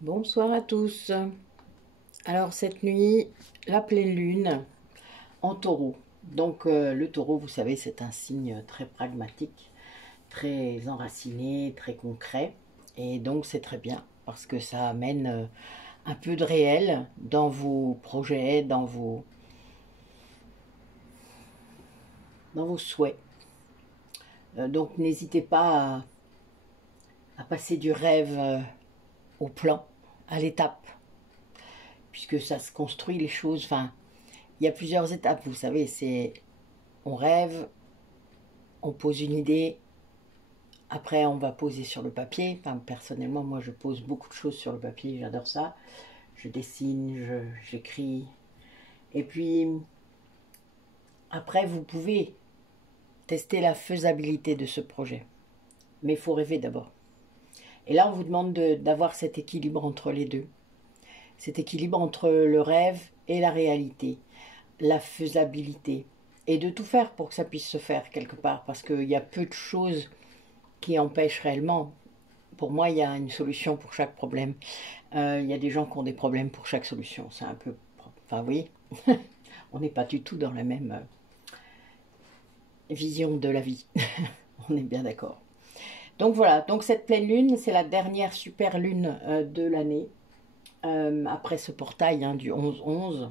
Bonsoir à tous. Alors cette nuit, la pleine lune en taureau. Donc le taureau, vous savez, c'est un signe très pragmatique, très enraciné, très concret. Et donc c'est très bien parce que ça amène un peu de réel dans vos projets, dans vos souhaits. Donc n'hésitez pas à passer du rêve au plan, à l'étape, puisque ça se construit les choses. Enfin, il y a plusieurs étapes, vous savez, c'est on rêve, on pose une idée, après on va poser sur le papier. Enfin, personnellement, moi je pose beaucoup de choses sur le papier, j'adore ça. Je dessine, j'écris. Et puis, après, vous pouvez tester la faisabilité de ce projet. Mais il faut rêver d'abord. Et là, on vous demande d'avoir cet équilibre entre les deux. Cet équilibre entre le rêve et la réalité, la faisabilité. Et de tout faire pour que ça puisse se faire quelque part. Parce qu'il y a peu de choses qui empêchent réellement. Pour moi, il y a une solution pour chaque problème. Il y a des gens qui ont des problèmes pour chaque solution. C'est un peu... Enfin, oui, on n'est pas du tout dans la même vision de la vie. On est bien d'accord. Donc voilà, donc cette pleine lune, c'est la dernière super lune de l'année. Après ce portail du 11-11,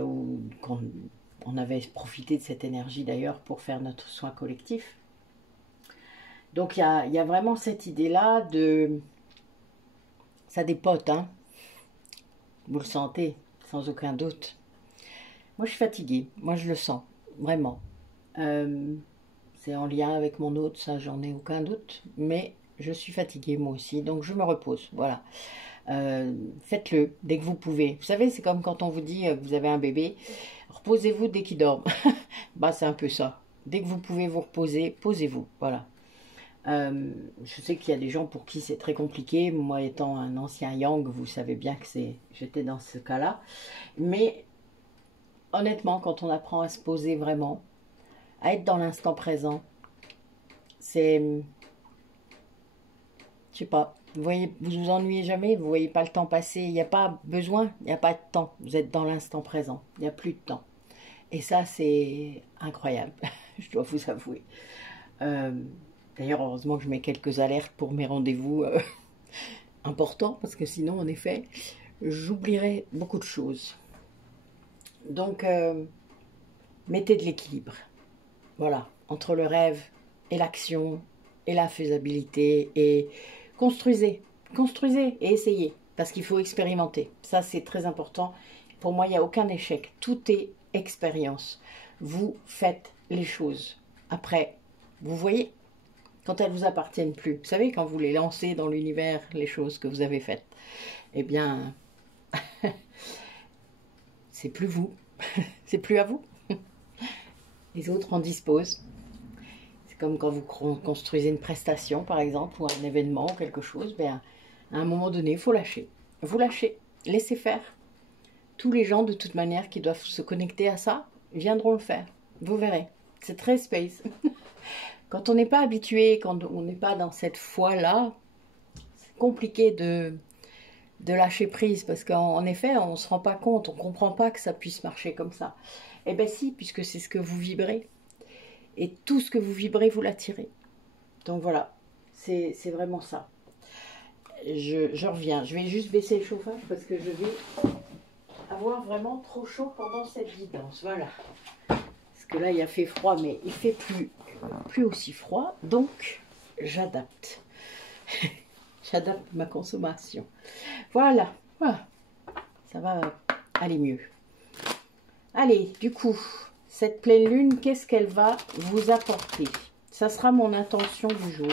où on avait profité de cette énergie d'ailleurs pour faire notre soin collectif. Donc il y a vraiment cette idée-là de... Ça dépote, hein. Vous le sentez, sans aucun doute. Moi, je suis fatiguée. Moi, je le sens, vraiment. C'est en lien avec mon hôte, ça, j'en ai aucun doute. Mais je suis fatiguée, moi aussi, donc je me repose. Voilà. Faites-le dès que vous pouvez. Vous savez, c'est comme quand on vous dit que vous avez un bébé. Reposez-vous dès qu'il dort. Bah, c'est un peu ça. Dès que vous pouvez vous reposer, posez-vous. Voilà. Je sais qu'il y a des gens pour qui c'est très compliqué. Moi, étant un ancien yang, vous savez bien que j'étais dans ce cas-là. Mais honnêtement, quand on apprend à se poser vraiment, à être dans l'instant présent, c'est... Je sais pas. Vous voyez, vous ennuyez jamais, vous voyez pas le temps passer. Il n'y a pas besoin, il n'y a pas de temps. Vous êtes dans l'instant présent. Il n'y a plus de temps. Et ça, c'est incroyable. Je dois vous avouer. Euh, D'ailleurs, heureusement que je mets quelques alertes pour mes rendez-vous importants, parce que sinon, en effet, j'oublierais beaucoup de choses. Donc, mettez de l'équilibre. Voilà, entre le rêve et l'action et la faisabilité, et construisez, construisez et essayez, parce qu'il faut expérimenter. Ça, c'est très important. Pour moi, il n'y a aucun échec. Tout est expérience. Vous faites les choses. Après, vous voyez, quand elles vous appartiennent plus, vous savez, quand vous les lancez dans l'univers, les choses que vous avez faites, eh bien, c'est plus vous, c'est plus à vous. Les autres en disposent. C'est comme quand vous construisez une prestation, par exemple, ou un événement, ou quelque chose, ben, à un moment donné, il faut lâcher. Vous lâchez, laissez faire. Tous les gens, de toute manière, qui doivent se connecter à ça, viendront le faire. Vous verrez. C'est très space. Quand on n'est pas habitué, quand on n'est pas dans cette foi-là, c'est compliqué de lâcher prise, parce qu'en effet, on ne se rend pas compte, on ne comprend pas que ça puisse marcher comme ça. Eh bien si, puisque c'est ce que vous vibrez. Et tout ce que vous vibrez, vous l'attirez. Donc voilà, c'est vraiment ça. Je reviens, je vais juste baisser le chauffage parce que je vais avoir vraiment trop chaud pendant cette guidance. Voilà. Parce que là, il a fait froid, mais il fait plus aussi froid. Donc, j'adapte. J'adapte ma consommation. Voilà, voilà. Ça va aller mieux. Allez, du coup, cette pleine lune, qu'est-ce qu'elle va vous apporter? Ça sera mon intention du jour.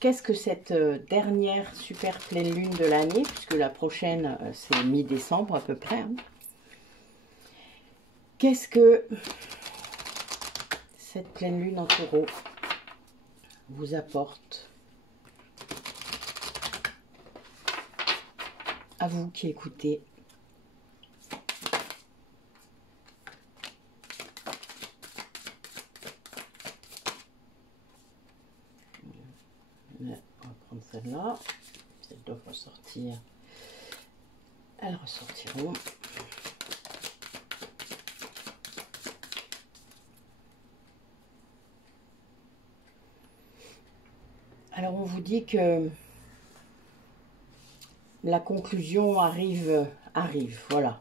Qu'est-ce que cette dernière super pleine lune de l'année, puisque la prochaine, c'est mi-décembre à peu près. Hein. Qu'est-ce que cette pleine lune en taureau vous apporte? À vous qui écoutez. On va prendre celle-là. elles doivent ressortir. Elles ressortiront. Alors on vous dit que la conclusion arrive, voilà.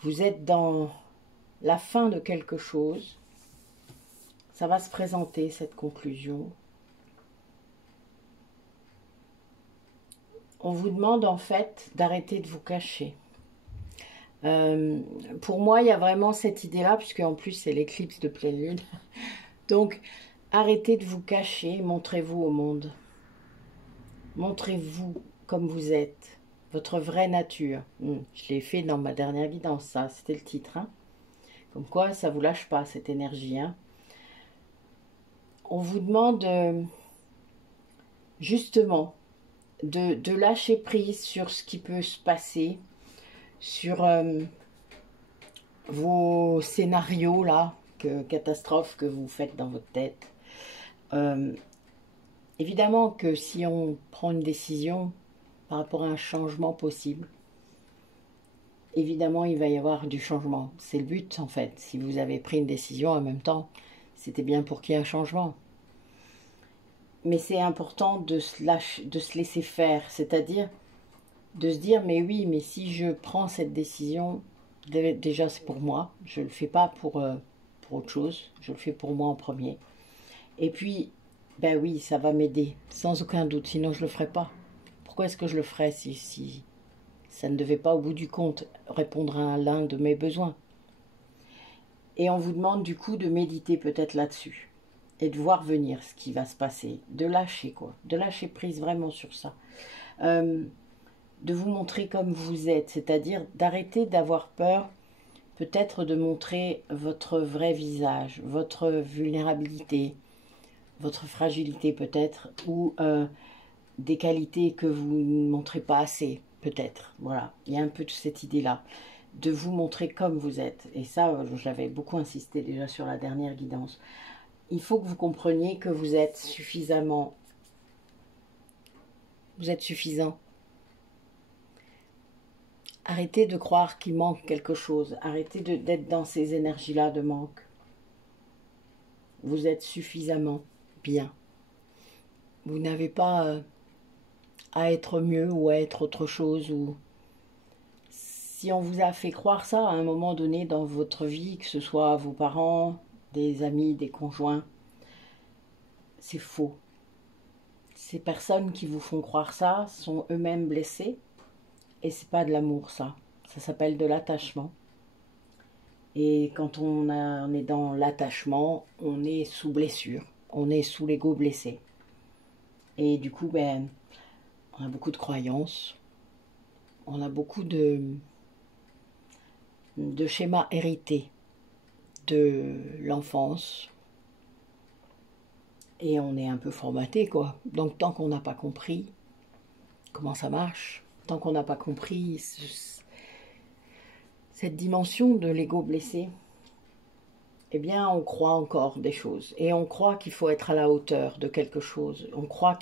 Vous êtes dans la fin de quelque chose. Ça va se présenter, cette conclusion. On vous demande en fait d'arrêter de vous cacher. Pour moi, il y a vraiment cette idée-là, puisque en plus c'est l'éclipse de pleine lune. Donc, arrêtez de vous cacher, montrez-vous au monde. Montrez-vous comme vous êtes, votre vraie nature. Je l'ai fait dans ma dernière guidance, ça, c'était le titre. Hein. Comme quoi, ça ne vous lâche pas, cette énergie. Hein. On vous demande justement de lâcher prise sur ce qui peut se passer, sur vos scénarios là, catastrophes que vous faites dans votre tête. Évidemment que si on prend une décision par rapport à un changement possible, évidemment il va y avoir du changement. C'est le but en fait. Si vous avez pris une décision en même temps, c'était bien pour qu'il y ait un changement. Mais c'est important de se laisser faire, c'est-à-dire de se dire, mais oui, mais si je prends cette décision, déjà c'est pour moi, je ne le fais pas pour autre chose, je le fais pour moi en premier. Et puis, ben oui, ça va m'aider, sans aucun doute, sinon je ne le ferais pas. Pourquoi est-ce que je le ferais si ça ne devait pas, au bout du compte, répondre à l'un de mes besoins? Et on vous demande du coup de méditer peut-être là-dessus. Et de voir venir ce qui va se passer, de lâcher quoi, de lâcher prise vraiment sur ça, de vous montrer comme vous êtes, c'est-à-dire d'arrêter d'avoir peur, peut-être de montrer votre vrai visage, votre vulnérabilité, votre fragilité peut-être, ou des qualités que vous ne montrez pas assez, peut-être, voilà, il y a un peu de cette idée-là, de vous montrer comme vous êtes, et ça, j'avais beaucoup insisté déjà sur la dernière guidance. Il faut que vous compreniez que vous êtes suffisamment... Vous êtes suffisant. Arrêtez de croire qu'il manque quelque chose. Arrêtez d'être dans ces énergies-là de manque. Vous êtes suffisamment bien. Vous n'avez pas à être mieux ou à être autre chose. Ou... Si on vous a fait croire ça à un moment donné dans votre vie, que ce soit vos parents, des amis, des conjoints, c'est faux. Ces personnes qui vous font croire ça sont eux-mêmes blessés et c'est pas de l'amour ça. Ça s'appelle de l'attachement. Et quand on est dans l'attachement, on est sous blessure, on est sous l'ego blessé. Et du coup, ben, on a beaucoup de croyances, on a beaucoup de schémas hérités de l'enfance. Et on est un peu formaté, quoi. Donc, tant qu'on n'a pas compris comment ça marche, tant qu'on n'a pas compris cette dimension de l'ego blessé, eh bien, on croit encore des choses. Et on croit qu'il faut être à la hauteur de quelque chose. On croit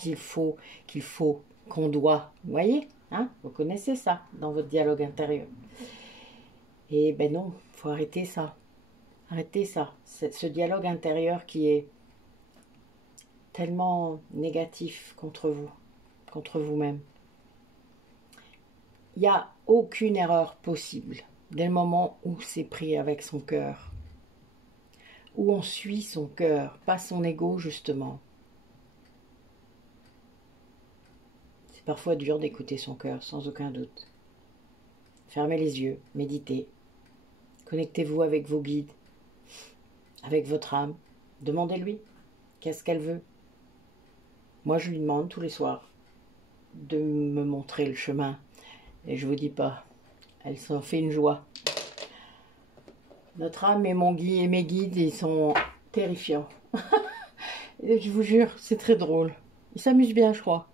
qu'on doit. Vous voyez, hein? Vous connaissez ça dans votre dialogue intérieur. Et ben non, il faut arrêter ça. Arrêtez ça. Ce dialogue intérieur qui est tellement négatif contre vous, contre vous-même. Il n'y a aucune erreur possible dès le moment où c'est pris avec son cœur, où on suit son cœur, pas son ego justement. C'est parfois dur d'écouter son cœur, sans aucun doute. Fermez les yeux, méditez, connectez-vous avec vos guides, avec votre âme, demandez-lui qu'est-ce qu'elle veut. Moi, je lui demande tous les soirs de me montrer le chemin. Et je vous dis pas, elle s'en fait une joie. Notre âme et mes guides, ils sont terrifiants. Et je vous jure, c'est très drôle. Ils s'amusent bien, je crois.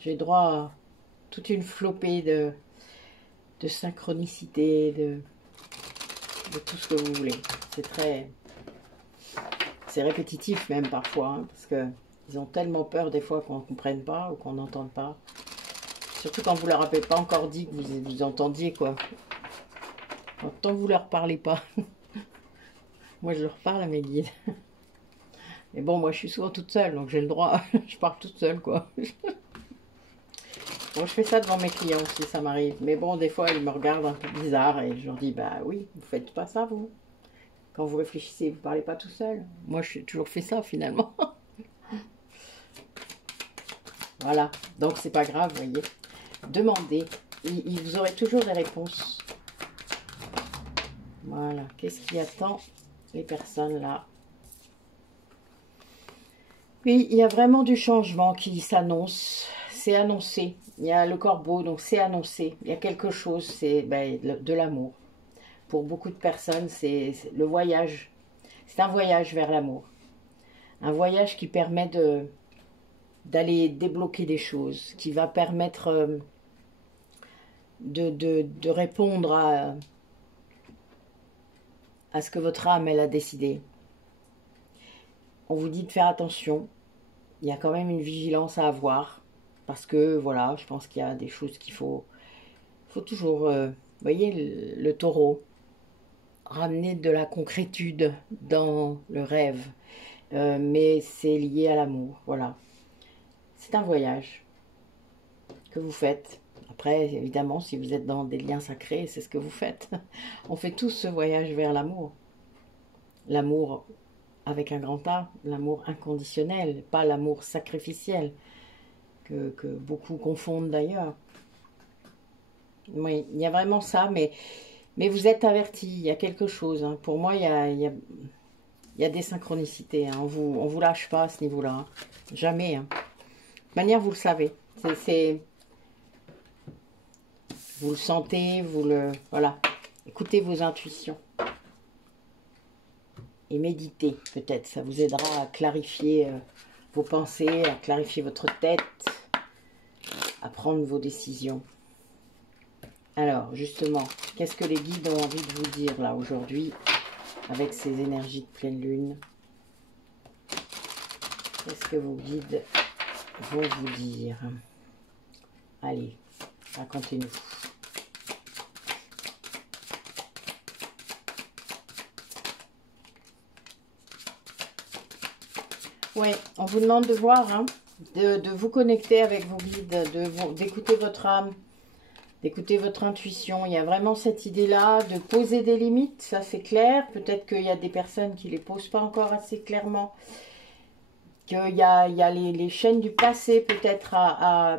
J'ai droit à toute une flopée de synchronicité, de tout ce que vous voulez. C'est répétitif même parfois, hein, parce que Ils ont tellement peur des fois qu'on ne comprenne pas ou qu'on n'entende pas. Surtout quand vous leur avez pas encore dit que vous entendiez, quoi. Tant que vous leur parlez pas. Moi, je leur parle à mes guides. Mais bon, moi, je suis souvent toute seule, donc j'ai le droit. Je parle toute seule, quoi. Bon, je fais ça devant mes clients aussi, ça m'arrive. Mais bon, des fois, ils me regardent un peu bizarre et je leur dis, bah oui, vous faites pas ça, vous. Quand vous réfléchissez, vous parlez pas tout seul. Moi, j'ai toujours fait ça, finalement. Voilà. Donc, c'est pas grave, vous voyez. Demandez. Vous aurez toujours des réponses. Voilà. Qu'est-ce qui attend les personnes là? Oui, il y a vraiment du changement qui s'annonce. C'est annoncé. Il y a le corbeau, donc c'est annoncé. Il y a quelque chose, c'est de l'amour. Pour beaucoup de personnes, c'est le voyage. C'est un voyage vers l'amour. Un voyage qui permet d'aller débloquer des choses, qui va permettre de répondre à ce que votre âme, elle a décidé. On vous dit de faire attention. Il y a quand même une vigilance à avoir. Parce que, voilà, je pense qu'il y a des choses qu'il faut toujours, vous voyez, le taureau, ramener de la concrétude dans le rêve. Mais c'est lié à l'amour, voilà. C'est un voyage que vous faites. Après, évidemment, si vous êtes dans des liens sacrés, c'est ce que vous faites. On fait tous ce voyage vers l'amour. L'amour avec un grand A, l'amour inconditionnel, pas l'amour sacrificiel, que beaucoup confondent d'ailleurs. Oui, il y a vraiment ça, mais vous êtes avertis, il y a quelque chose. Hein. Pour moi, il y a des synchronicités. Hein. On vous lâche pas à ce niveau-là. Hein. Jamais. Hein. De toute manière, vous le savez. Vous le sentez, voilà. Écoutez vos intuitions. Et méditez, peut-être. Ça vous aidera à clarifier vos pensées, à clarifier votre tête, à prendre vos décisions. Alors, justement, qu'est-ce que les guides ont envie de vous dire, là, aujourd'hui, avec ces énergies de pleine lune? Qu'est-ce que vos guides vont vous dire? Allez, racontez-nous. Oui, on vous demande de voir, hein, de vous connecter avec vos guides, d'écouter votre âme, d'écouter votre intuition. Il y a vraiment cette idée-là de poser des limites, ça c'est clair. Peut-être qu'il y a des personnes qui ne les posent pas encore assez clairement. Qu'il y a les chaînes du passé peut-être à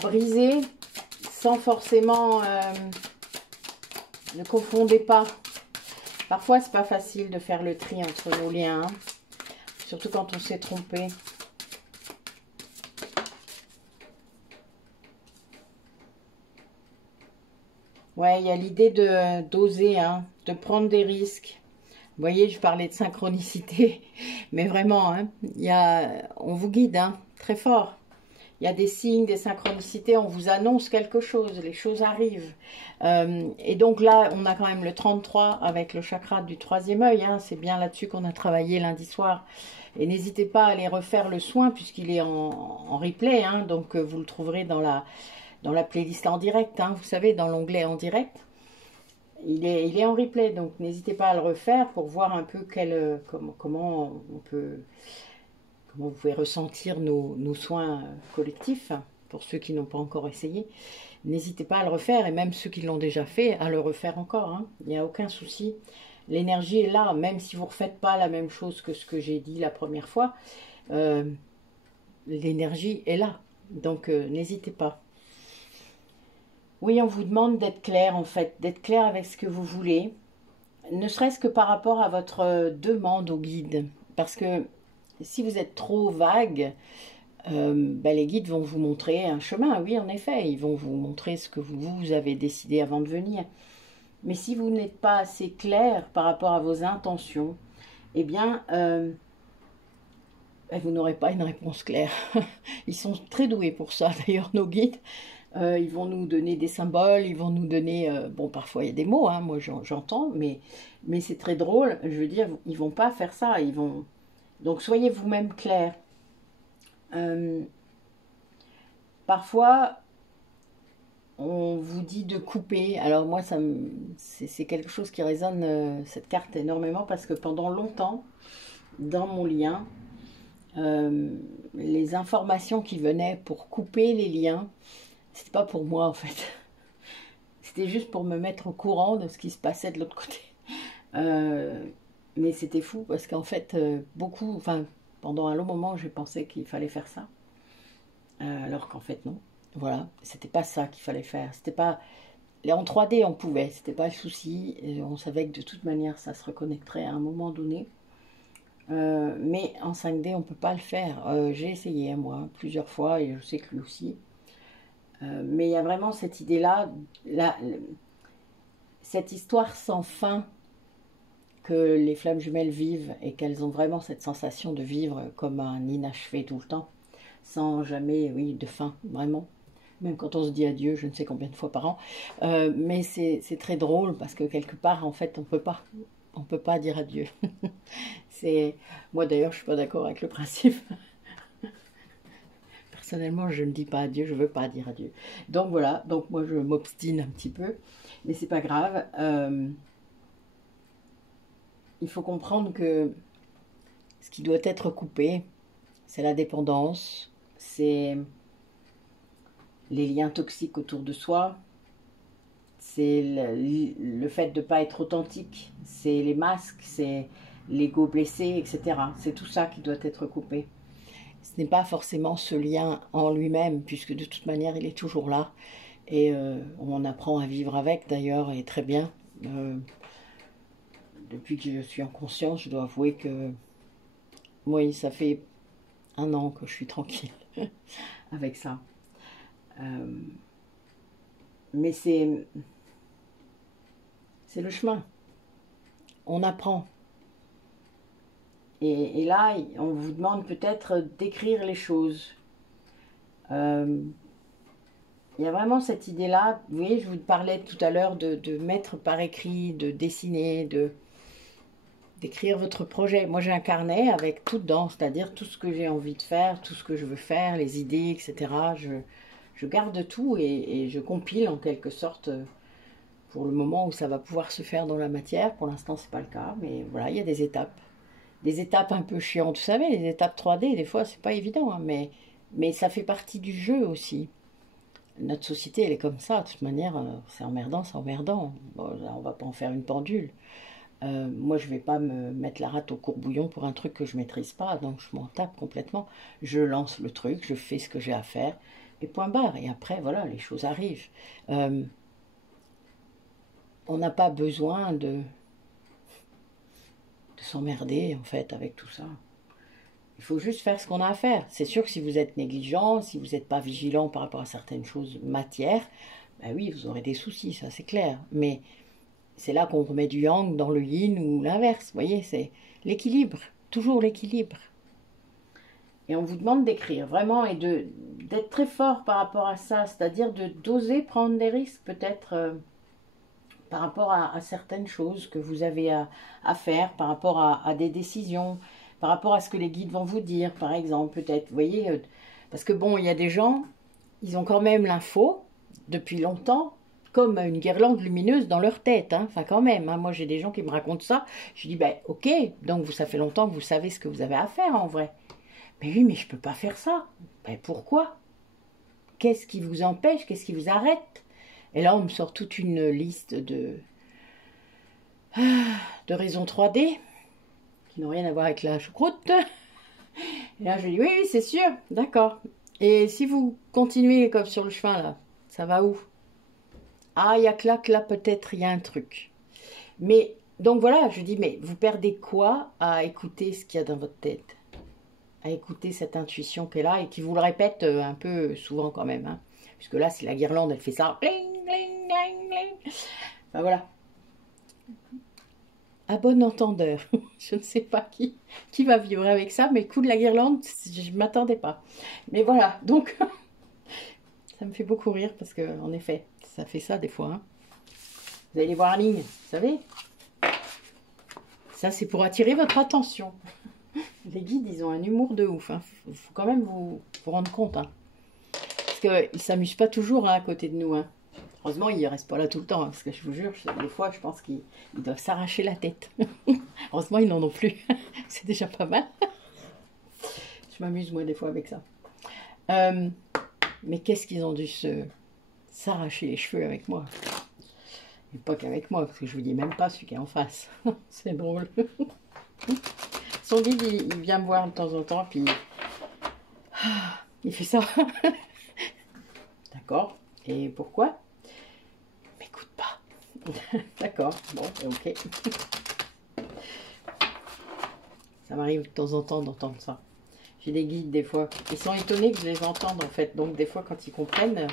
briser, sans forcément... ne confondez pas. Parfois, c'est pas facile de faire le tri entre nos liens, hein. Surtout quand on s'est trompé. Ouais, il y a l'idée d'oser, hein, de prendre des risques. Vous voyez, je parlais de synchronicité, mais vraiment, hein, on vous guide, hein, très fort. Il y a des signes, des synchronicités, on vous annonce quelque chose, les choses arrivent. Et donc là, on a quand même le 33 avec le chakra du troisième œil, hein, c'est bien là-dessus qu'on a travaillé lundi soir. Et n'hésitez pas à aller refaire le soin puisqu'il est en replay, hein, donc vous le trouverez dans la playlist en direct, hein, vous savez, dans l'onglet en direct. Il est en replay, donc n'hésitez pas à le refaire pour voir un peu comment vous pouvez ressentir nos soins collectifs, pour ceux qui n'ont pas encore essayé. N'hésitez pas à le refaire, et même ceux qui l'ont déjà fait, à le refaire encore, hein. Il n'y a aucun souci. L'énergie est là, même si vous ne refaites pas la même chose que ce que j'ai dit la première fois. L'énergie est là, donc n'hésitez pas. Oui, on vous demande d'être clair, en fait, d'être clair avec ce que vous voulez, ne serait-ce que par rapport à votre demande au guide. Parce que si vous êtes trop vague, les guides vont vous montrer un chemin. Oui, en effet, ils vont vous montrer ce que vous avez décidé avant de venir. Mais si vous n'êtes pas assez clair par rapport à vos intentions, eh bien, vous n'aurez pas une réponse claire. Ils sont très doués pour ça, d'ailleurs, nos guides. Ils vont nous donner des symboles, ils vont nous donner... bon, parfois, il y a des mots, hein, moi j'entends, mais c'est très drôle. Je veux dire, ils vont pas faire ça. Ils vont Donc soyez vous-même clair. Parfois, on vous dit de couper. Alors moi, c'est quelque chose qui résonne, cette carte, énormément, parce que pendant longtemps, dans mon lien, les informations qui venaient pour couper les liens, c'était pas pour moi en fait. C'était juste pour me mettre au courant de ce qui se passait de l'autre côté. Mais c'était fou parce qu'en fait, pendant un long moment, j'ai pensé qu'il fallait faire ça. Alors qu'en fait, non. Voilà, c'était pas ça qu'il fallait faire. C'était pas... En 3D, on pouvait, c'était pas le souci. Et on savait que de toute manière, ça se reconnecterait à un moment donné. Mais en 5D, on peut pas le faire. J'ai essayé, moi, plusieurs fois, et je sais que lui aussi. Mais il y a vraiment cette idée-là, cette histoire sans fin que les flammes jumelles vivent, et qu'elles ont vraiment cette sensation de vivre comme un inachevé tout le temps, sans jamais, oui, de fin, vraiment. Même quand on se dit adieu, je ne sais combien de fois par an. Mais c'est très drôle, parce que quelque part, en fait, on peut pas dire adieu. Moi d'ailleurs, je suis pas d'accord avec le principe. Personnellement, je ne dis pas adieu, je veux pas dire adieu. Donc voilà, donc moi je m'obstine un petit peu, mais c'est pas grave. Il faut comprendre que ce qui doit être coupé, c'est la dépendance, c'est les liens toxiques autour de soi, c'est le fait de ne pas être authentique, c'est les masques, c'est l'ego blessé, etc. C'est tout ça qui doit être coupé. Ce n'est pas forcément ce lien en lui-même, puisque de toute manière, il est toujours là. Et on apprend à vivre avec, d'ailleurs, et très bien. Depuis que je suis en conscience, je dois avouer que, oui, ça fait 1 an que je suis tranquille avec ça. Mais c'est le chemin. On apprend. Et là, on vous demande peut-être d'écrire les choses. Il y a vraiment cette idée-là. Vous voyez, je vous parlais tout à l'heure de mettre par écrit, de dessiner, d'écrire votre projet. Moi, j'ai un carnet avec tout dedans, c'est-à-dire tout ce que j'ai envie de faire, tout ce que je veux faire, les idées, etc. Je garde tout et je compile en quelque sorte pour le moment où ça va pouvoir se faire dans la matière. Pour l'instant, c'est pas le cas, mais voilà, il y a des étapes. Des étapes un peu chiantes, vous savez, les étapes 3D, des fois, c'est pas évident, hein, mais ça fait partie du jeu aussi. Notre société, elle est comme ça, de toute manière, c'est emmerdant, c'est emmerdant. Bon, là, on va pas en faire une pendule. Moi, je vais pas me mettre la rate au courbouillon pour un truc que je maîtrise pas, donc je m'en tape complètement. Je lance le truc, je fais ce que j'ai à faire, et point barre. Et après, voilà, les choses arrivent. On n'a pas besoin de s'emmerder, en fait, avec tout ça. Il faut juste faire ce qu'on a à faire. C'est sûr que si vous êtes négligent, si vous n'êtes pas vigilant par rapport à certaines choses matières, ben oui, vous aurez des soucis, ça c'est clair. Mais c'est là qu'on remet du yang dans le yin ou l'inverse. Vous voyez, c'est l'équilibre, toujours l'équilibre. Et on vous demande d'écrire vraiment et d'être très fort par rapport à ça, c'est-à-dire d'oser prendre des risques peut-être par rapport à certaines choses que vous avez à faire, par rapport à des décisions, par rapport à ce que les guides vont vous dire, par exemple, peut-être, vous voyez, parce que bon, il y a des gens, ils ont quand même l'info, depuis longtemps, comme une guirlande lumineuse dans leur tête, hein. Enfin quand même, hein. Moi j'ai des gens qui me racontent ça, je dis, ben ok, donc ça fait longtemps que vous savez ce que vous avez à faire en vrai. Mais oui, mais je peux pas faire ça. Ben pourquoi? Qu'est-ce qui vous empêche? Qu'est-ce qui vous arrête? Et là on me sort toute une liste de raisons 3D, qui n'ont rien à voir avec la choucroute. Et là, je dis, oui, oui, c'est sûr, d'accord. Et si vous continuez comme sur le chemin, là, ça va où? Ah, il y a que là, peut-être, il y a un truc. Mais, donc voilà, je dis, mais vous perdez quoi à écouter ce qu'il y a dans votre tête? À écouter cette intuition qui est là et qui vous le répète un peu souvent quand même. Hein. Puisque là, c'est la guirlande, elle fait ça. Bling, bling, bling, bling. Enfin, voilà. À bon entendeur. Je ne sais pas qui va vivre avec ça, mais le coup de la guirlande, je ne m'attendais pas. Mais voilà, donc ça me fait beaucoup rire parce que en effet, ça fait ça des fois. Hein. Vous allez voir en ligne, vous savez. Ça, c'est pour attirer votre attention. Les guides, ils ont un humour de ouf. Il faut quand même vous rendre compte. Hein. Parce qu'ils ne s'amusent pas toujours à côté de nous. Hein. Heureusement, ils ne restent pas là tout le temps. Hein, parce que je vous jure, des fois, je pense qu'ils doivent s'arracher la tête. Heureusement, ils n'en ont plus. C'est déjà pas mal. Je m'amuse, moi, des fois, avec ça. Mais qu'est-ce qu'ils ont dû s'arracher les cheveux avec moi. Et pas qu'avec moi, parce que je vous dis même pas celui qui est en face. C'est drôle. Son guide, il vient me voir de temps en temps, puis il fait ça. D'accord. Et pourquoi? M'écoute pas. D'accord. Bon, ok. Ça m'arrive de temps en temps d'entendre ça. J'ai des guides des fois. Ils sont étonnés que je les entende en fait. Donc des fois quand ils comprennent,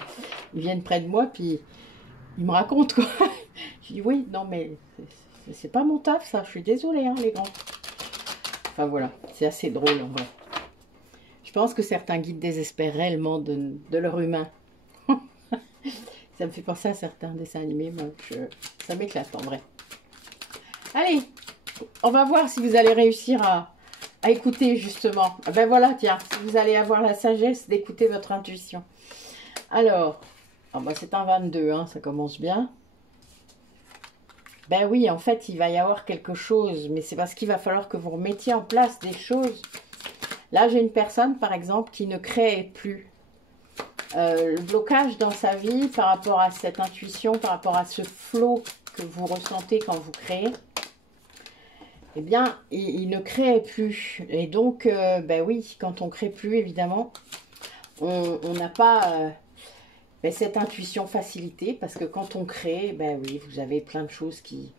ils viennent près de moi, puis ils me racontent quoi. Je dis oui, non mais c'est pas mon taf ça. Je suis désolée hein, les grands. Enfin voilà, c'est assez drôle en vrai. Je pense que certains guides désespèrent réellement de leur humain. Ça me fait penser à certains dessins animés. Moi, ça m'éclate en vrai. Allez, on va voir si vous allez réussir à écouter justement. Ben voilà, tiens, si vous allez avoir la sagesse d'écouter votre intuition. Alors, ben c'est un 22, hein, ça commence bien. Ben oui, en fait, il va y avoir quelque chose, mais c'est parce qu'il va falloir que vous remettiez en place des choses. Là, j'ai une personne, par exemple, qui ne crée plus. Le blocage dans sa vie par rapport à cette intuition, par rapport à ce flot que vous ressentez quand vous créez, eh bien, il ne crée plus. Et donc, ben oui, quand on crée plus, évidemment, on n'a pas ben, cette intuition facilitée, parce que quand on crée, ben oui, vous avez plein de choses qui...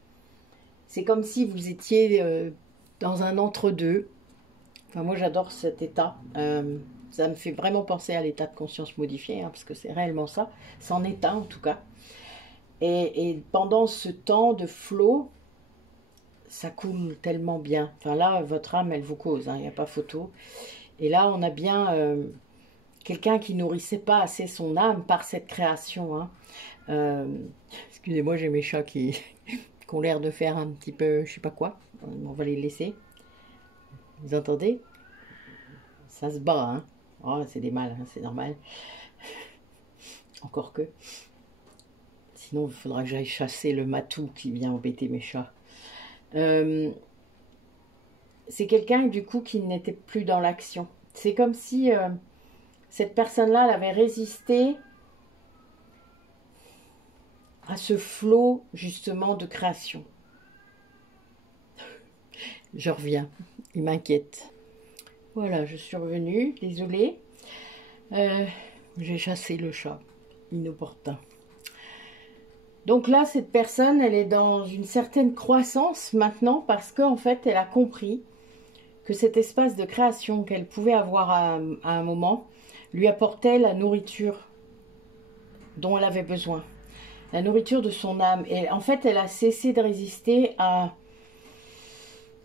C'est comme si vous étiez dans un entre-deux. Enfin, moi, j'adore cet état. Ça me fait vraiment penser à l'état de conscience modifié, hein, parce que c'est réellement ça. C'en est un, en tout cas. Et pendant ce temps de flow, ça coule tellement bien. Enfin là, votre âme, elle vous cause, hein, il n'y a pas photo. Et là, on a bien quelqu'un qui nourrissait pas assez son âme par cette création. Hein. Excusez-moi, j'ai mes chats qui ont l'air de faire un petit peu, je sais pas quoi. On va les laisser. Vous entendez? Ça se bat, hein. Oh, c'est des mâles, hein, c'est normal. Encore que. Sinon, il faudra que j'aille chasser le matou qui vient embêter mes chats. C'est quelqu'un, du coup, qui n'était plus dans l'action. C'est comme si cette personne-là, elle avait résisté à ce flot, justement, de création. Je reviens. Il m'inquiète. Voilà, je suis revenue. Désolée. J'ai chassé le chat. Inopportun. Donc là, cette personne, elle est dans une certaine croissance maintenant parce qu'en fait, elle a compris que cet espace de création qu'elle pouvait avoir à un moment lui apportait la nourriture dont elle avait besoin. La nourriture de son âme. Et en fait, elle a cessé de résister à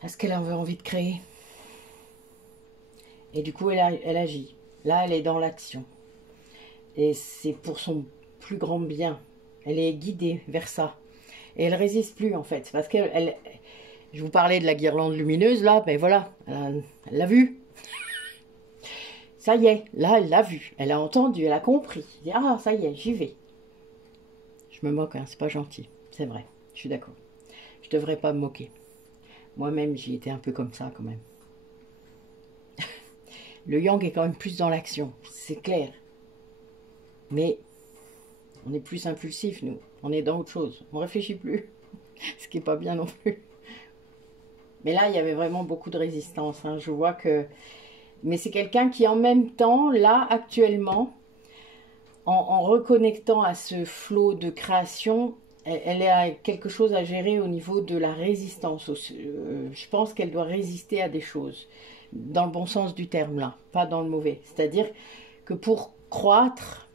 ce qu'elle avait envie de créer. Et du coup, elle agit. Là, elle est dans l'action. Et c'est pour son plus grand bien. Elle est guidée vers ça. Et elle résiste plus, en fait. Parce que je vous parlais de la guirlande lumineuse, là. Ben voilà, elle l'a vue. Ça y est, là, elle l'a vue. Elle a entendu, elle a compris. Elle dit, ah, ça y est, j'y vais. Je me moque, hein, c'est pas gentil. C'est vrai, je suis d'accord. Je devrais pas me moquer. Moi-même, j'y étais un peu comme ça, quand même. Le yang est quand même plus dans l'action, c'est clair. Mais on est plus impulsif, nous. On est dans autre chose. On réfléchit plus. Ce qui n'est pas bien non plus. Mais là, il y avait vraiment beaucoup de résistance. Hein. Je vois que... Mais c'est quelqu'un qui, en même temps, là, actuellement, en reconnectant à ce flot de création, elle a quelque chose à gérer au niveau de la résistance. Je pense qu'elle doit résister à des choses. Dans le bon sens du terme, là. Pas dans le mauvais. C'est-à-dire que pour croître...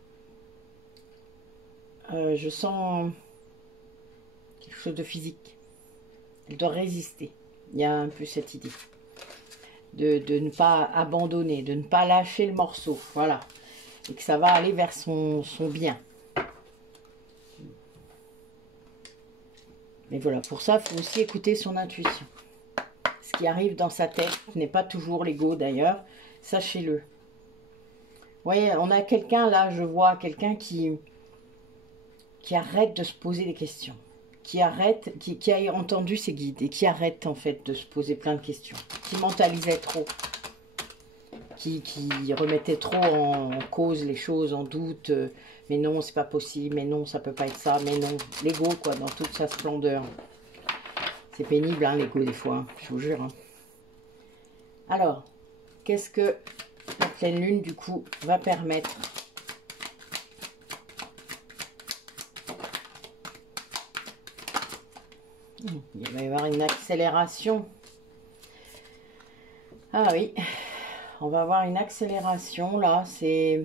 je sens quelque chose de physique. Elle doit résister. Il y a un peu cette idée. De ne pas abandonner, de ne pas lâcher le morceau. Voilà. Et que ça va aller vers son bien. Mais voilà, pour ça, il faut aussi écouter son intuition. ce qui arrive dans sa tête n'est pas toujours l'ego d'ailleurs, sachez-le. Vous voyez, on a quelqu'un là, je vois quelqu'un qui arrête de se poser des questions, qui arrête, qui a entendu ses guides et qui arrête en fait de se poser plein de questions, qui mentalisait trop, qui remettait trop en cause les choses, en doute, mais non, c'est pas possible, mais non, ça peut pas être ça, mais non, l'ego quoi, dans toute sa splendeur. C'est pénible hein, l'ego des fois, hein, je vous jure. Hein. Alors, qu'est-ce que la pleine lune du coup va permettre? Il va y avoir une accélération. Ah oui, on va avoir une accélération là. C'est,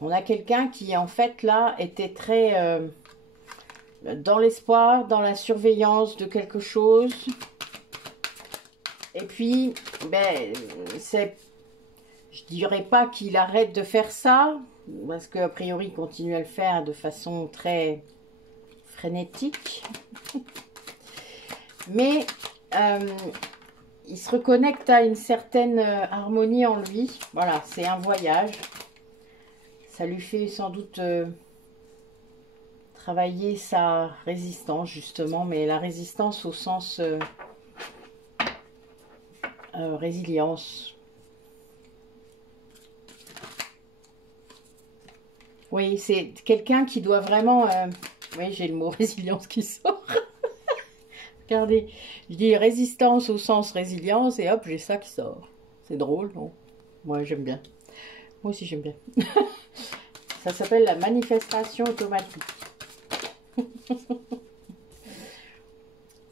on a quelqu'un qui en fait là était très dans l'espoir, dans la surveillance de quelque chose. Et puis, ben, c'est, je dirais pas qu'il arrête de faire ça, parce qu'a priori, il continue à le faire de façon très frénétique. Mais il se reconnecte à une certaine harmonie en lui. Voilà, c'est un voyage. Ça lui fait sans doute travailler sa résistance, justement, mais la résistance au sens résilience. Oui, c'est quelqu'un qui doit vraiment... oui, j'ai le mot résilience qui sort. Regardez, je dis résistance au sens résilience et hop, j'ai ça qui sort. C'est drôle, non? Moi, j'aime bien. Moi aussi, j'aime bien. Ça s'appelle la manifestation automatique.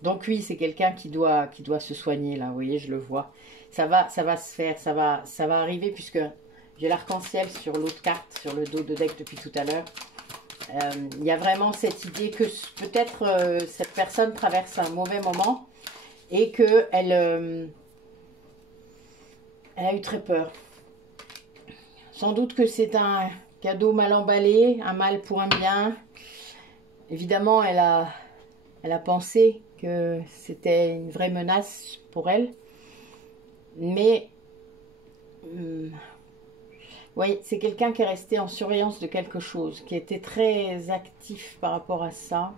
Donc oui, c'est quelqu'un qui doit se soigner, là. Vous voyez, je le vois. Ça va se faire, ça va arriver puisque j'ai l'arc-en-ciel sur l'autre carte, sur le dos de deck depuis tout à l'heure. Il y a vraiment cette idée que peut-être cette personne traverse un mauvais moment et qu'elle elle a eu très peur. Sans doute que c'est un cadeau mal emballé, un mal pour un bien. Évidemment, elle a pensé que c'était une vraie menace pour elle. Mais... oui, c'est quelqu'un qui est resté en surveillance de quelque chose, qui était très actif par rapport à ça,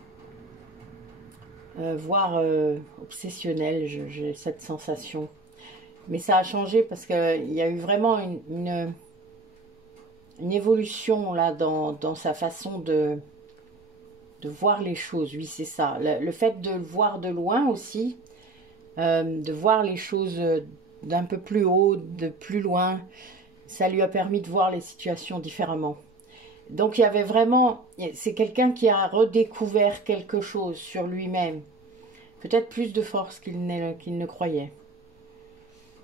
voire obsessionnel, j'ai cette sensation. Mais ça a changé parce qu'il y a eu vraiment une évolution là dans sa façon de voir les choses. Oui, c'est ça. Le fait de le voir de loin aussi, de voir les choses d'un peu plus haut, de plus loin, ça lui a permis de voir les situations différemment. Donc il y avait vraiment, c'est quelqu'un qui a redécouvert quelque chose sur lui-même. Peut-être plus de force qu'il ne croyait.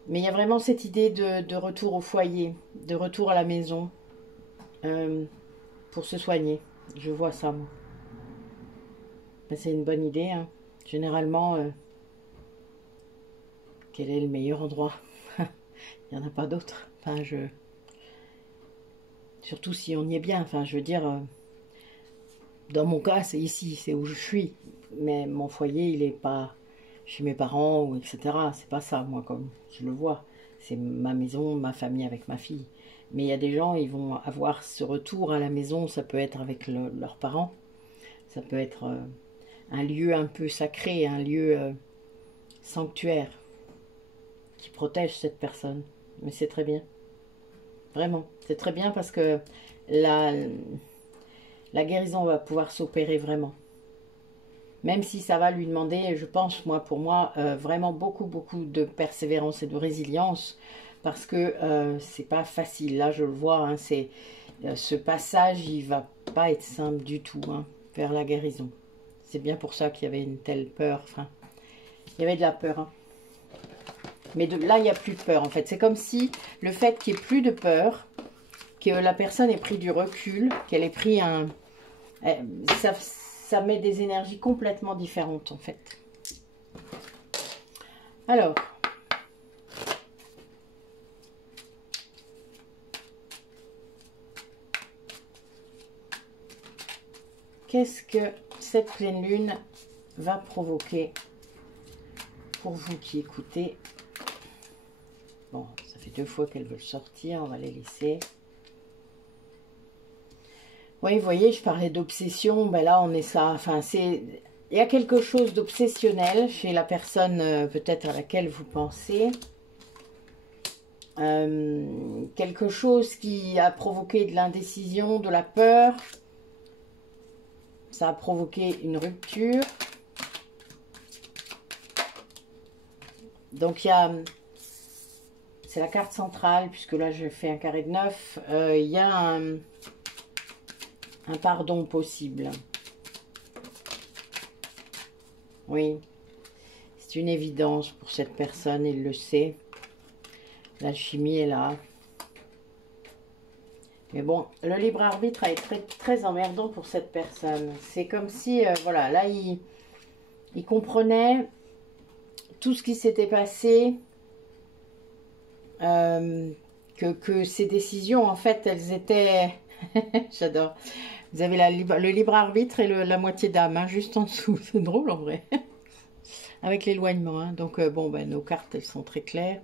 Mais il y a vraiment cette idée de retour au foyer, de retour à la maison, pour se soigner. Je vois ça, moi. Ben, c'est une bonne idée, hein. Généralement, quel est le meilleur endroit? Il n'y en a pas d'autre. Enfin, surtout si on y est bien. Enfin, je veux dire, dans mon cas, c'est ici, c'est où je suis. Mais mon foyer, il n'est pas chez mes parents, ou etc. C'est pas ça, moi, comme je le vois. C'est ma maison, ma famille avec ma fille. Mais il y a des gens, ils vont avoir ce retour à la maison. Ça peut être avec leurs parents. Ça peut être un lieu un peu sacré, un lieu sanctuaire qui protège cette personne. Mais c'est très bien. Vraiment, c'est très bien parce que la guérison va pouvoir s'opérer vraiment. Même si ça va lui demander, je pense, moi, pour moi, vraiment beaucoup de persévérance et de résilience. Parce que c'est pas facile. Là, je le vois, hein, ce passage, il va pas être simple du tout, hein, vers la guérison. C'est bien pour ça qu'il y avait une telle peur. Enfin, il y avait de la peur, hein. Mais là, il n'y a plus de peur, en fait. C'est comme si le fait qu'il n'y ait plus de peur, que la personne ait pris du recul, qu'elle ait pris un... Ça met des énergies complètement différentes, en fait. Alors. Qu'est-ce que cette pleine lune va provoquer pour vous qui écoutez. Bon, ça fait 2 fois qu'elles veulent sortir, on va les laisser. Oui, vous voyez, je parlais d'obsession, ben là on est ça, enfin c'est... Il y a quelque chose d'obsessionnel chez la personne peut-être à laquelle vous pensez. Quelque chose qui a provoqué de l'indécision, de la peur. Ça a provoqué une rupture. Donc il y a... C'est la carte centrale, puisque là je fais un carré de 9. Il y a un pardon possible. Oui, c'est une évidence pour cette personne, il le sait. L'alchimie est là. Mais bon, le libre arbitre est très, très emmerdant pour cette personne. C'est comme si, voilà, là, il comprenait tout ce qui s'était passé, que ces décisions, en fait, elles étaient... J'adore. Vous avez le libre arbitre et la moitié d'âme, hein, juste en dessous. C'est drôle, en vrai. Avec l'éloignement. Hein. Donc, bon, ben, nos cartes, elles sont très claires.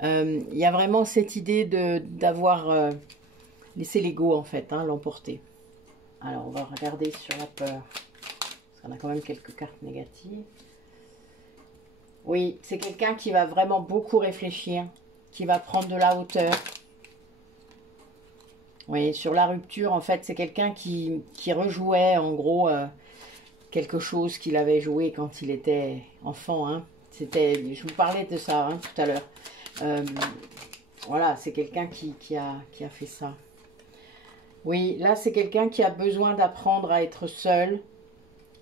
Il y a vraiment cette idée d'avoir laissé l'ego, en fait, hein, l'emporter. Alors, on va regarder sur la peur. Parce qu'on a quand même quelques cartes négatives. Oui, c'est quelqu'un qui va vraiment beaucoup réfléchir, qui va prendre de la hauteur. Oui, sur la rupture, en fait, c'est quelqu'un qui rejouait, en gros, quelque chose qu'il avait joué quand il était enfant. Hein. Je vous parlais de ça hein, tout à l'heure. Voilà, c'est quelqu'un qui a fait ça. Oui, là, c'est quelqu'un qui a besoin d'apprendre à être seul,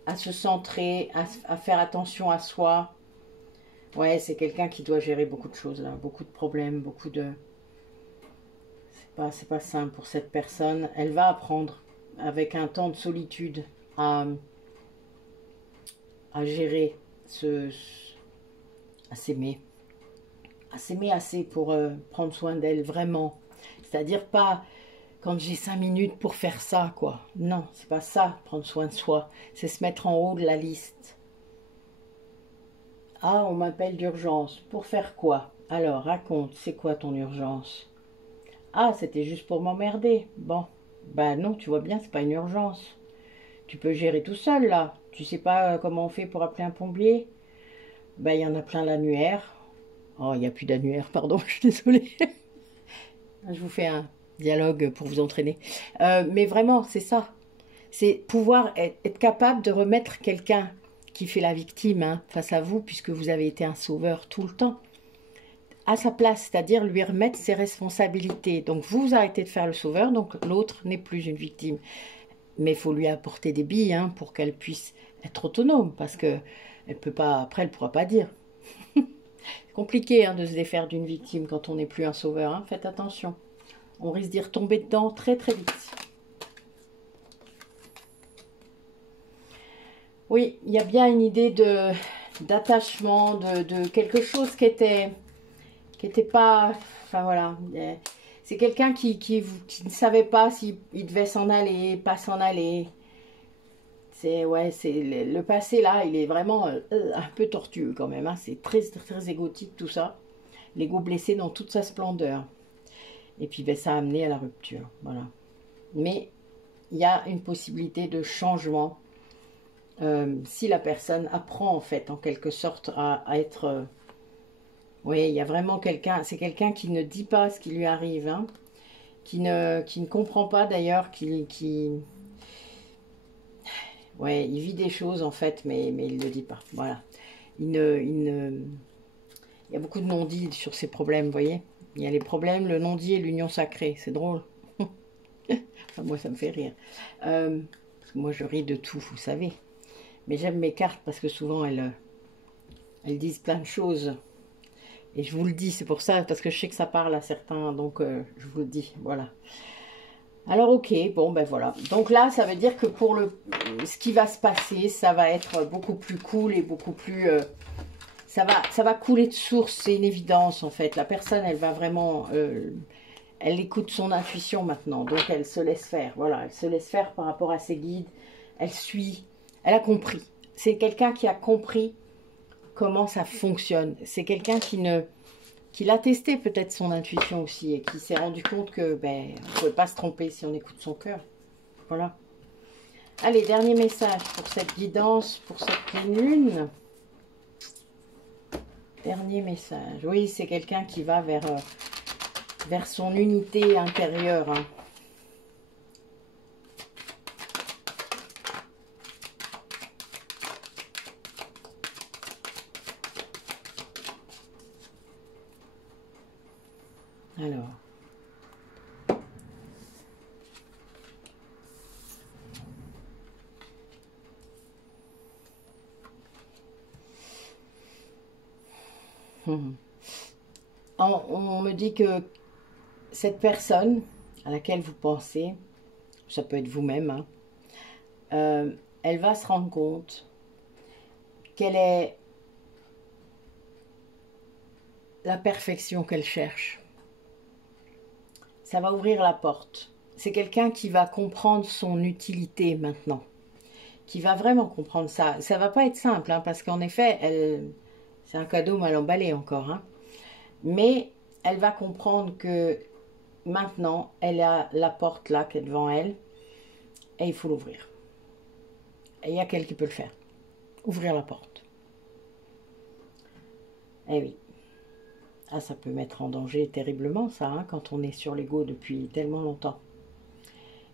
à se centrer, à faire attention à soi. Ouais, c'est quelqu'un qui doit gérer beaucoup de choses, là, beaucoup de problèmes, beaucoup de... C'est pas simple pour cette personne. Elle va apprendre, avec un temps de solitude, à gérer, à s'aimer assez pour prendre soin d'elle, vraiment. C'est-à-dire pas quand j'ai 5 minutes pour faire ça, quoi. Non, c'est pas ça, prendre soin de soi. C'est se mettre en haut de la liste. Ah, on m'appelle d'urgence. Pour faire quoi? Alors, raconte, c'est quoi ton urgence? Ah, c'était juste pour m'emmerder. Bon, ben non, tu vois bien, c'est pas une urgence. Tu peux gérer tout seul, là. Tu sais pas comment on fait pour appeler un pompier? Ben, il y en a plein l'annuaire. Oh, il n'y a plus d'annuaire, pardon, je suis désolée. Je vous fais un dialogue pour vous entraîner. Mais vraiment, c'est ça. C'est pouvoir être capable de remettre quelqu'un qui fait la victime hein, face à vous, puisque vous avez été un sauveur tout le temps, à sa place, c'est-à-dire lui remettre ses responsabilités. Donc vous arrêtez de faire le sauveur, donc l'autre n'est plus une victime. Mais il faut lui apporter des billes hein, pour qu'elle puisse être autonome, parce que elle peut pas, après elle ne pourra pas dire. C'est compliqué hein, de se défaire d'une victime quand on n'est plus un sauveur, hein. Faites attention. On risque d'y retomber dedans très très vite. Oui, il y a bien une idée d'attachement, de quelque chose qui était pas... Enfin voilà, c'est quelqu'un qui ne savait pas s'il devait s'en aller, pas s'en aller. Ouais, le passé là, il est vraiment un peu tortueux quand même. Hein. C'est très, très égotique tout ça. L'ego blessé dans toute sa splendeur. Et puis ben, ça a amené à la rupture. Voilà. Mais il y a une possibilité de changement si la personne apprend en fait, en quelque sorte, à être... oui, il y a vraiment quelqu'un, c'est quelqu'un qui ne dit pas ce qui lui arrive, hein, qui ne comprend pas d'ailleurs, ouais, il vit des choses en fait, mais il ne le dit pas. Voilà. Il y a beaucoup de non-dits sur ces problèmes, vous voyez. Il y a les problèmes, le non-dit et l'union sacrée. C'est drôle. Enfin, moi, ça me fait rire. Parce que moi, je ris de tout, vous savez. Mais j'aime mes cartes parce que souvent, elles disent plein de choses. Et je vous le dis, c'est pour ça, parce que je sais que ça parle à certains, donc je vous le dis, voilà. Alors ok, bon ben voilà. Donc là, ça veut dire que pour ce qui va se passer, ça va être beaucoup plus cool et beaucoup plus... ça va couler de source, c'est une évidence en fait. La personne, elle va vraiment... elle écoute son intuition maintenant, donc elle se laisse faire. Voilà, elle se laisse faire par rapport à ses guides. Elle suit, elle a compris. c'est quelqu'un qui a compris comment ça fonctionne. C'est quelqu'un qui l'a testé peut-être son intuition aussi et qui s'est rendu compte que ben, on ne pouvait pas se tromper si on écoute son cœur. Voilà. Allez, dernier message pour cette guidance, pour cette pleine lune. Dernier message. Oui, c'est quelqu'un qui va vers son unité intérieure. Hein. Alors. On me dit que cette personne à laquelle vous pensez, ça peut être vous-même, hein, elle va se rendre compte qu'elle est la perfection qu'elle cherche. Ça va ouvrir la porte. C'est quelqu'un qui va comprendre son utilité maintenant, qui va vraiment comprendre ça. Ça va pas être simple, hein, parce qu'en effet, c'est un cadeau mal emballé encore, hein. Mais elle va comprendre que maintenant, elle a la porte là qui est devant elle et il faut l'ouvrir. Et il y a quelqu'un qui peut le faire. Ouvrir la porte. Eh oui. Ah, ça peut mettre en danger terriblement ça, hein, quand on est sur l'ego depuis tellement longtemps.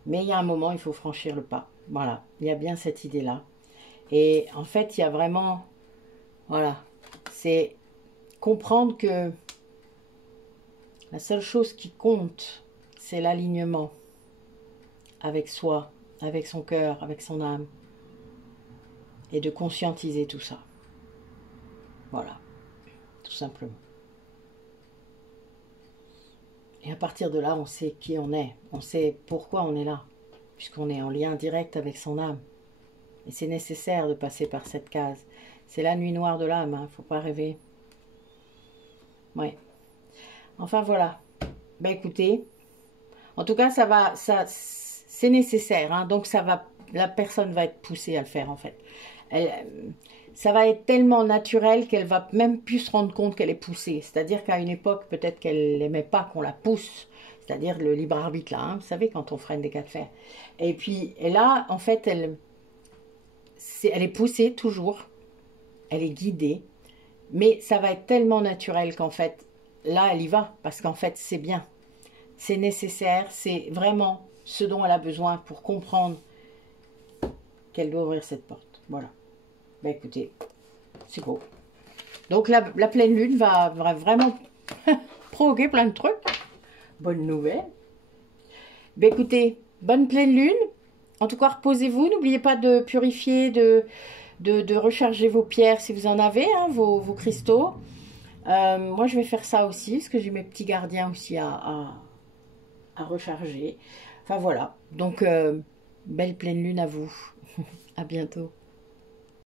Mais il y a un moment, il faut franchir le pas. Voilà, il y a bien cette idée-là. Et en fait, il y a vraiment... Voilà, c'est comprendre que la seule chose qui compte, c'est l'alignement avec soi, avec son cœur, avec son âme. Et de conscientiser tout ça. Voilà, tout simplement. Et à partir de là, on sait qui on est. On sait pourquoi on est là. Puisqu'on est en lien direct avec son âme. Et c'est nécessaire de passer par cette case. C'est la nuit noire de l'âme, hein, faut pas rêver. Ouais. Enfin voilà. Ben écoutez, en tout cas c'est nécessaire, hein, donc la personne va être poussée à le faire en fait. Ça va être tellement naturel qu'elle va même plus se rendre compte qu'elle est poussée. C'est-à-dire qu'à une époque, peut-être qu'elle n'aimait pas qu'on la pousse. C'est-à-dire le libre arbitre là, hein, vous savez, quand on freine des cas de fer. Et puis et là, en fait, elle est poussée toujours. Elle est guidée. Mais ça va être tellement naturel qu'en fait, là, elle y va. Parce qu'en fait, c'est bien. C'est nécessaire. C'est vraiment ce dont elle a besoin pour comprendre qu'elle doit ouvrir cette porte. Voilà. Ben écoutez, c'est beau. Donc la pleine lune va vraiment provoquer plein de trucs. Bonne nouvelle. Ben écoutez, bonne pleine lune. En tout cas, reposez-vous. N'oubliez pas de purifier, de recharger vos pierres si vous en avez, hein, vos cristaux. Moi, je vais faire ça aussi, parce que j'ai mes petits gardiens aussi à recharger. Enfin, voilà. Donc, belle pleine lune à vous. À bientôt.